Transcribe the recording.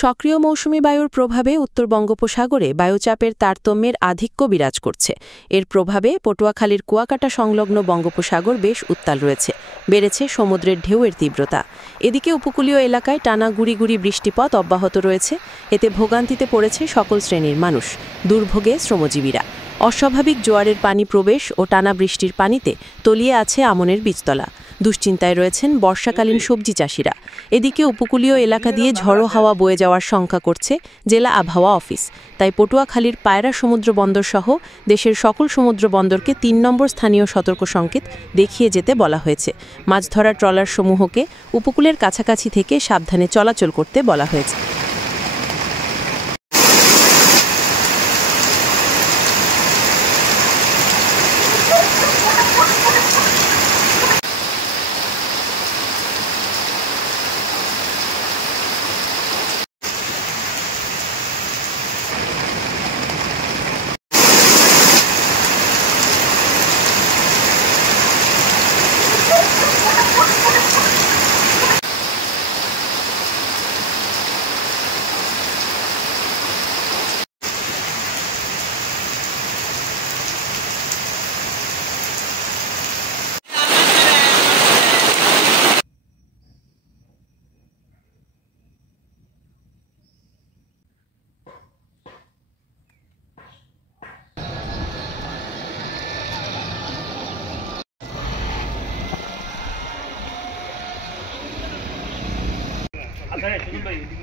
সক্রিয় মৌসুমি বায়ুর প্রভাবে উত্তর বঙ্গোপসাগরে বায়ুচাপের তারতম্যের আধিক্য বিরাজ করছে। এর প্রভাবে পটুয়াখালীর কুয়াকাটা সংলগ্ন বঙ্গোপসাগর বেশ উত্তাল রয়েছে। বেড়েছে সমুদ্রের ঢেউয়ের তীব্রতা। এদিকে উপকূলীয় এলাকায় টানা গুড়ি গুড়ি বৃষ্টিপাত অব্যাহত রয়েছে। এতে ভোগান্তিতে পড়েছে সকল শ্রেণীর মানুষ। দুর্ভোগে শ্রমজীবীরা। অস্বাভাবিক জোয়ারের পানি প্রবেশ ও টানা বৃষ্টির পানিতে তলিয়ে আছে আমনের বীজতলা। দুশ্চিন্তায় রয়েছেন বর্ষাকালীন সবজি চাষিরা। এদিকে উপকূলীয় এলাকা দিয়ে ঝড়ো হাওয়া বয়ে যাওয়ার শঙ্কা করছে জেলা আবহাওয়া অফিস। তাই পটুয়াখালীর পায়রা সমুদ্র বন্দর সহ দেশের সকল সমুদ্র বন্দরকে ৩ নম্বর স্থানীয় সতর্ক সংকেত দেখিয়ে যেতে বলা হয়েছে। মাছ ধরা ট্রলারসমূহকে উপকূলের কাছাকাছি থেকে সাবধানে চলাচল করতে বলা হয়েছে। আচ্ছা,